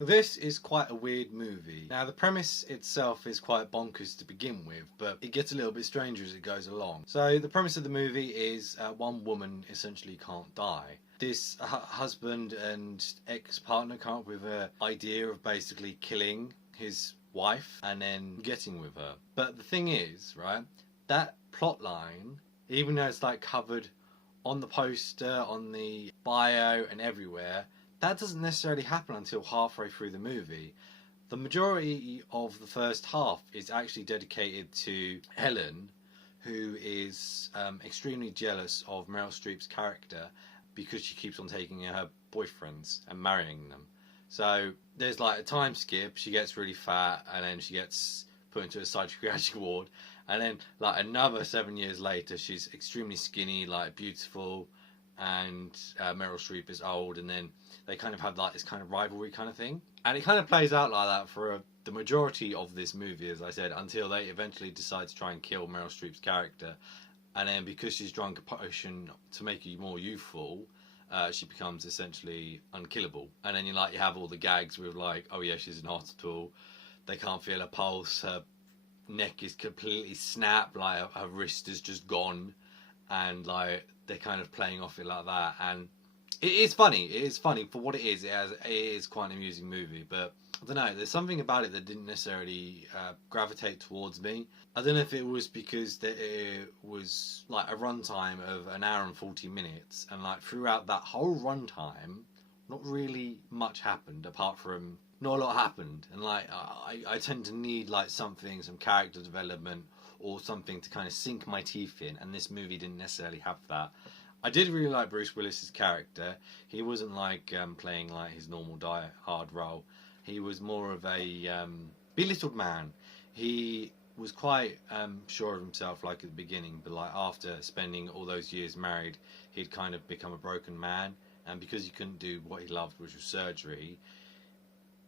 This is quite a weird movie. Now, the premise itself is quite bonkers to begin with, but it gets a little bit stranger as it goes along. So, the premise of the movie is one woman essentially can't die. This husband and ex-partner come up with an idea of basically killing his wife and then getting with her. But the thing is, right, that plot line, even though it's like covered on the poster, on the bio, and everywhere, that doesn't necessarily happen until halfway through the movie. The majority of the first half is actually dedicated to Helen, who is extremely jealous of Meryl Streep's character because she keeps on taking her boyfriends and marrying them. So there's like a time skip. She gets really fat, and then she gets put into a psychiatric ward, and then like another 7 years later, she's extremely skinny, like beautiful, and Meryl Streep is old, and then they kind of have like this kind of rivalry kind of thing, and it kind of plays out like that for the majority of this movie, as I said, until they eventually decide to try and kill Meryl Streep's character, and then because she's drunk a potion to make you more youthful, she becomes essentially unkillable, and then you have all the gags with like, oh yeah, she's in hospital, they can't feel her pulse, her neck is completely snapped, like her wrist is just gone, and like they're kind of playing off it like that, and it is funny. It is funny for what it is. It is quite an amusing movie, but I don't know. There's something about it that didn't necessarily gravitate towards me. I don't know if it was because it was like a runtime of an hour and 40 minutes, and like throughout that whole runtime, not really much happened apart from not a lot happened, and like I tend to need like something, some character development or something to kind of sink my teeth in, and this movie didn't necessarily have that. I did really like Bruce Willis's character. He wasn't like playing like his normal die-hard role. He was more of a belittled man. He was quite sure of himself, like at the beginning, but like after spending all those years married, he'd kind of become a broken man. And because he couldn't do what he loved, which was surgery,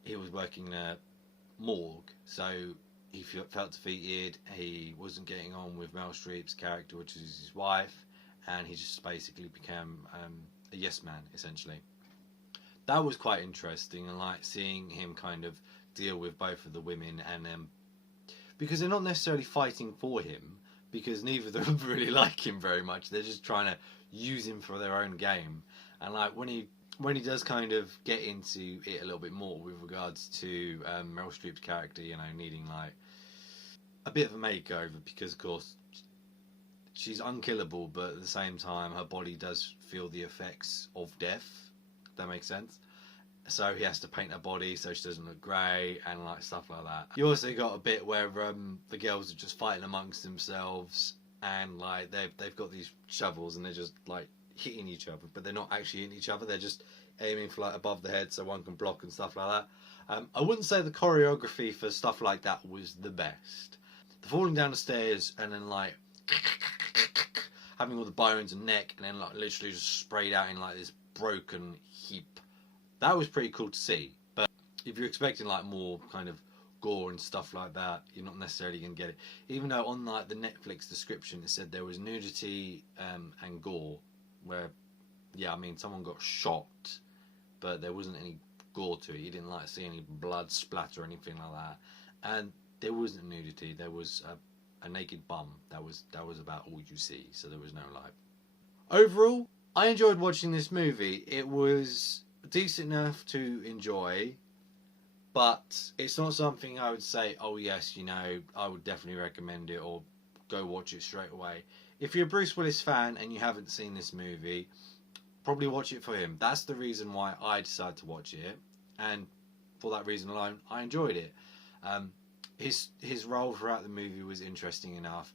he was working in a morgue. So he felt defeated. He wasn't getting on with Meryl Streep's character, which is his wife, and he just basically became a yes man, essentially. That was quite interesting, and like seeing him kind of deal with both of the women, and because they're not necessarily fighting for him, because neither of them really like him very much. They're just trying to use him for their own game, and like when he does kind of get into it a little bit more with regards to Meryl Streep's character, needing like a bit of a makeover, because of course she's unkillable, but at the same time her body does feel the effects of death, if that makes sense. So he has to paint her body so she doesn't look grey, and like stuff like that. You also got a bit where the girls are just fighting amongst themselves, and like they've got these shovels and they're just like hitting each other, but they're not actually hitting each other. They're just aiming for like above the head so one can block and stuff like that. I wouldn't say the choreography for stuff like that was the best. The falling down the stairs and then like having all the bones and neck, and then like literally just sprayed out in like this broken heap. That was pretty cool to see. But if you're expecting like more kind of gore and stuff like that, you're not necessarily going to get it. Even though on like the Netflix description it said there was nudity and gore, where yeah, I mean someone got shot, but there wasn't any gore to it. You didn't like see any blood splatter or anything like that. And there wasn't nudity. There was a naked bum. That was about all you see. So there was no light. Overall, I enjoyed watching this movie. It was decent enough to enjoy, but it's not something I would say, oh yes, I would definitely recommend it or go watch it straight away. If you're a Bruce Willis fan and you haven't seen this movie, probably watch it for him. That's the reason why I decided to watch it, and for that reason alone, I enjoyed it. His role throughout the movie was interesting enough.